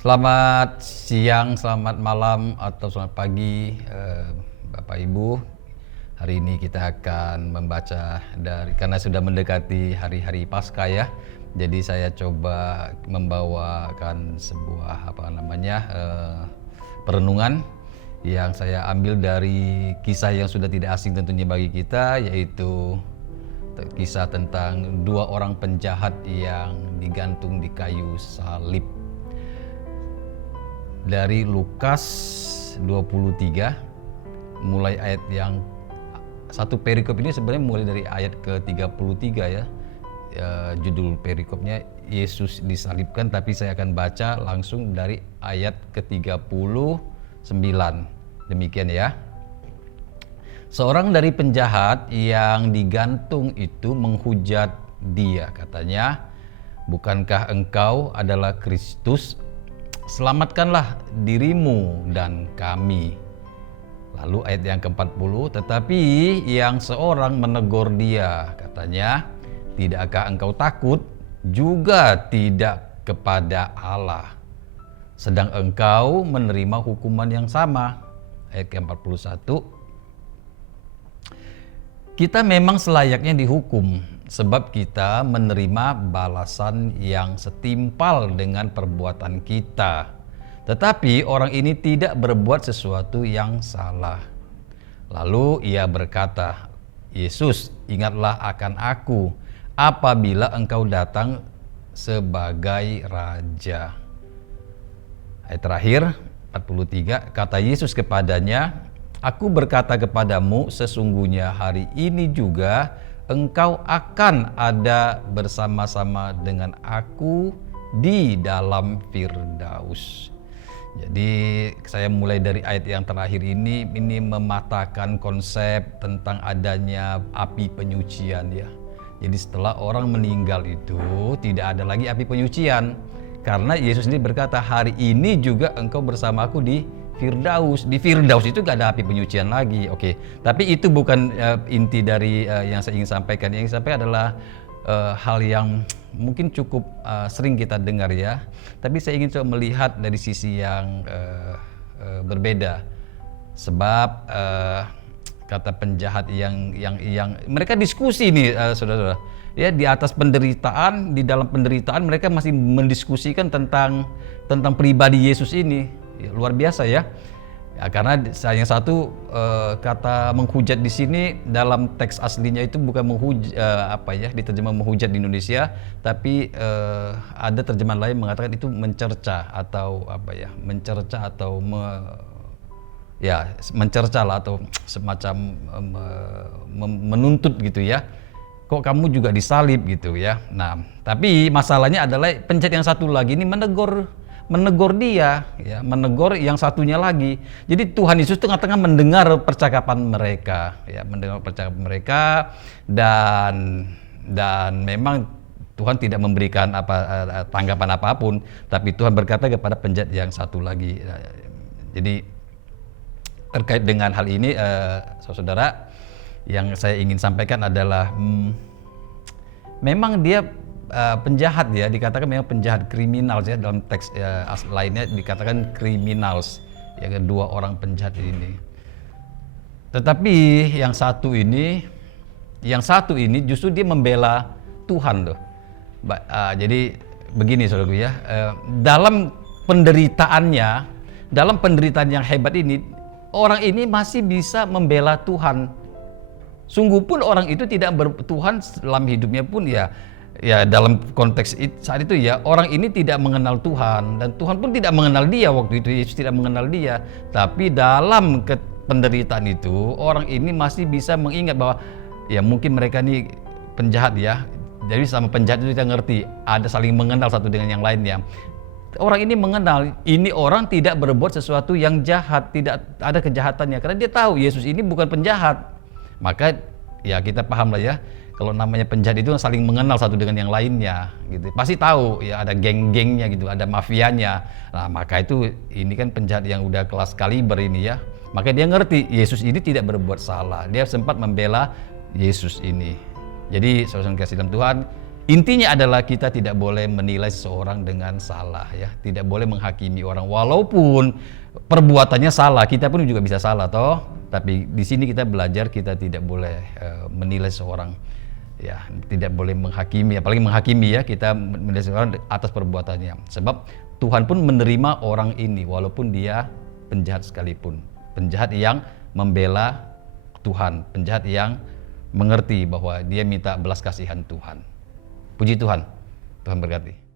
Selamat siang, selamat malam, atau selamat pagi, Bapak Ibu. Hari ini kita akan membaca karena sudah mendekati hari-hari Paskah ya. Jadi saya coba membawakan sebuah perenungan yang saya ambil dari kisah yang sudah tidak asing tentunya bagi kita, yaitu kisah tentang dua orang penjahat yang digantung di kayu salib. Dari Lukas 23 mulai ayat yang satu perikop ini sebenarnya mulai dari ayat ke-33 ya. Judul perikopnya Yesus disalibkan, tapi saya akan baca langsung dari ayat ke-39. Demikian ya. Seorang dari penjahat yang digantung itu menghujat dia, katanya, "Bukankah engkau adalah Kristus? Selamatkanlah dirimu dan kami." Lalu ayat yang ke-40, tetapi yang seorang menegur dia, katanya, "Tidakkah engkau takut juga tidak kepada Allah, sedang engkau menerima hukuman yang sama?" Ayat ke-41, "Kita memang selayaknya dihukum, sebab kita menerima balasan yang setimpal dengan perbuatan kita. Tetapi orang ini tidak berbuat sesuatu yang salah." Lalu ia berkata, "Yesus, ingatlah akan aku apabila engkau datang sebagai Raja." Ayat terakhir, 43, kata Yesus kepadanya, "Aku berkata kepadamu, sesungguhnya hari ini juga engkau akan ada bersama-sama dengan aku di dalam Firdaus." Jadi saya mulai dari ayat yang terakhir ini mematahkan konsep tentang adanya api penyucian ya. Jadi setelah orang meninggal itu tidak ada lagi api penyucian, karena Yesus ini berkata, "Hari ini juga engkau bersama aku di Firdaus." Di Firdaus itu gak ada api penyucian lagi. Oke, tapi itu bukan inti dari yang saya ingin sampaikan. Yang saya sampaikan adalah hal yang mungkin cukup sering kita dengar ya. Tapi saya ingin coba melihat dari sisi yang berbeda. Sebab kata penjahat yang mereka diskusi nih, saudara-saudara. Ya, di atas penderitaan, di dalam penderitaan mereka masih mendiskusikan tentang pribadi Yesus ini. Ya, luar biasa ya. Ya, karena yang satu kata menghujat di sini dalam teks aslinya itu bukan diterjemah menghujat di Indonesia, tapi ada terjemahan lain mengatakan itu mencerca atau mencerca lah, atau semacam menuntut gitu ya. Kok kamu juga disalib gitu ya. Nah, tapi masalahnya adalah penjahat yang satu lagi ini menegur dia, ya, menegur yang satunya lagi. Jadi Tuhan Yesus tengah-tengah mendengar percakapan mereka, ya, dan memang Tuhan tidak memberikan tanggapan apapun, tapi Tuhan berkata kepada penjahat yang satu lagi. Jadi terkait dengan hal ini, saudara, yang saya ingin sampaikan adalah memang dia penjahat ya, dikatakan memang penjahat kriminal ya, dalam teks lainnya dikatakan criminals ya, kedua orang penjahat ini. Tetapi yang satu ini justru dia membela Tuhan loh. Jadi begini saudaraku ya, dalam penderitaan yang hebat ini, orang ini masih bisa membela Tuhan. Sungguh pun orang itu tidak bertuhan dalam hidupnya pun ya dalam konteks saat itu ya, orang ini tidak mengenal Tuhan, dan Tuhan pun tidak mengenal dia waktu itu. Yesus tidak mengenal dia, tapi dalam penderitaan itu orang ini masih bisa mengingat bahwa ya mungkin mereka ini penjahat ya. Jadi sama penjahat itu kita ngerti ada saling mengenal satu dengan yang lainnya. Orang ini mengenal ini orang tidak berbuat sesuatu yang jahat, tidak ada kejahatannya, karena dia tahu Yesus ini bukan penjahat. Maka ya kita paham lah ya, kalau namanya penjahat itu saling mengenal satu dengan yang lainnya gitu. Pasti tahu ya, ada geng-gengnya gitu, ada mafianya. Nah, maka itu ini kan penjahat yang udah kelas kaliber ini ya. Maka dia ngerti Yesus ini tidak berbuat salah. Dia sempat membela Yesus ini. Jadi saudara kasih dalam Tuhan, Intinya adalah kita tidak boleh menilai seseorang dengan salah ya, tidak boleh menghakimi orang walaupun perbuatannya salah, kita pun juga bisa salah toh. Tapi di sini kita belajar kita tidak boleh menilai seseorang ya, tidak boleh menghakimi, apalagi menghakimi ya, kita menilai seseorang atas perbuatannya. Sebab Tuhan pun menerima orang ini walaupun dia penjahat sekalipun, penjahat yang membela Tuhan, penjahat yang mengerti bahwa dia minta belas kasihan Tuhan. Puji Tuhan, Tuhan berkati.